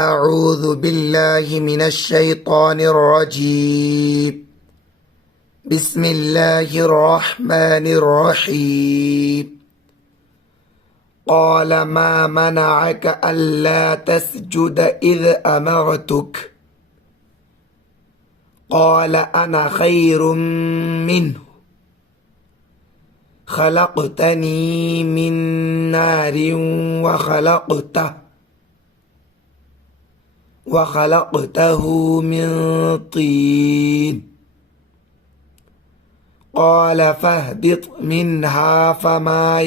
أعوذ بالله من الشيطان الرجيم. بسم الله الرحمن الرحيم. قال ما منعك ألا تسجد إذ أمرتك؟ قال أنا خير منه خلقتني من نار وخلقته من طين. قال فاهبط منها فما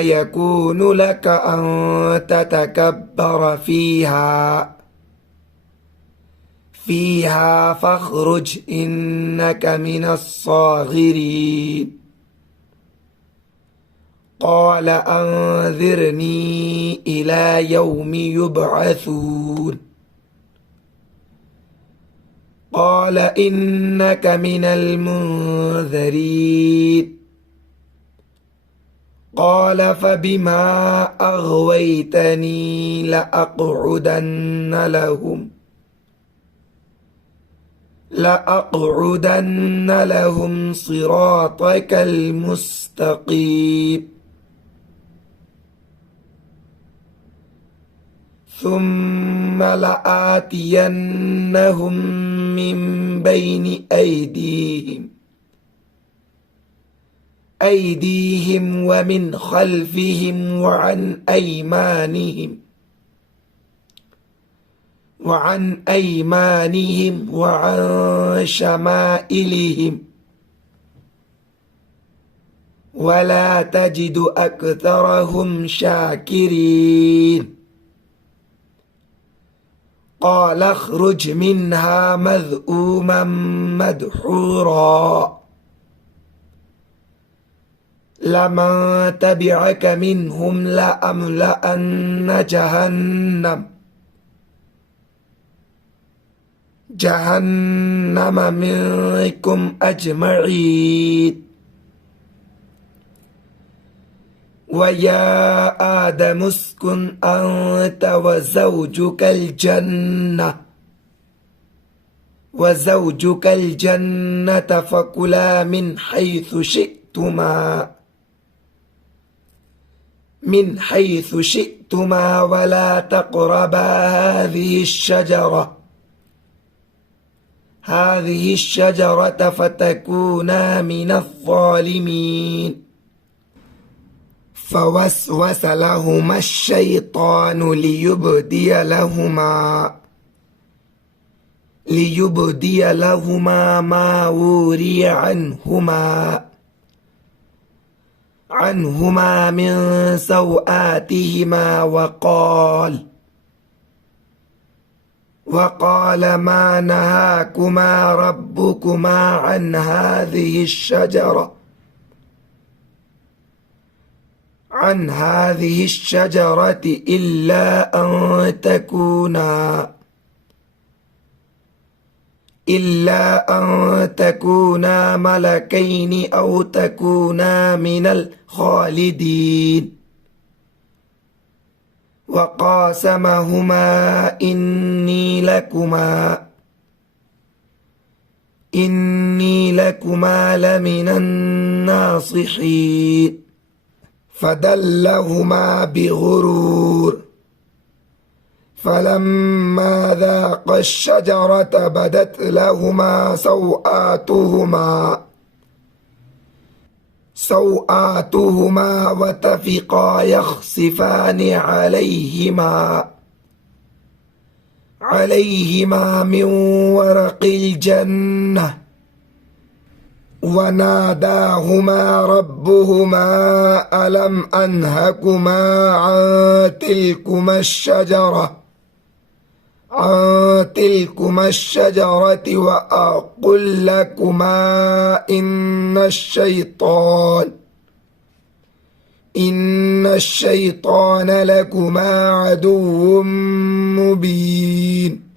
يكون لك أن تتكبر فيها فاخرج إنك من الصاغرين. قال أنذرني إلى يوم يبعثون. قال إنك من المنذرين. قال فبما أغويتني لأقعدن لهم صراطك المستقيم. ثم لآتينهم من بين أيديهم ومن خلفهم وعن أيمانهم وعن شمائلهم ولا تجد أكثرهم شاكرين. قال اخرج منها مذءوما مدحورا لمن تبعك منهم لأملأن جهنم منكم أجمعين. ويا آدم اسكن أنت وزوجك الجنة فكلا من حيث شئتما ولا تقربا هذه الشجرة فتكونا من الظالمين. فوسوس لهما الشيطان ليبدي لهما ما وري عنهما من سوآتهما وقال ما نهاكما ربكما عن هذه الشجرة إلا أن تكونا ملكين أو تكونا من الخالدين. وقاسمهما إني لكما لمن الناصحين. فدلهما بغرور فلما ذاقا الشجرة بدت لهما سوآتهما وطفقا يخصفان عليهما من ورق الجنة وناداهما ربهما ألم أنهكما عن تلكما الشجرة وأقل لكما إن الشيطان لكما عدو مبين.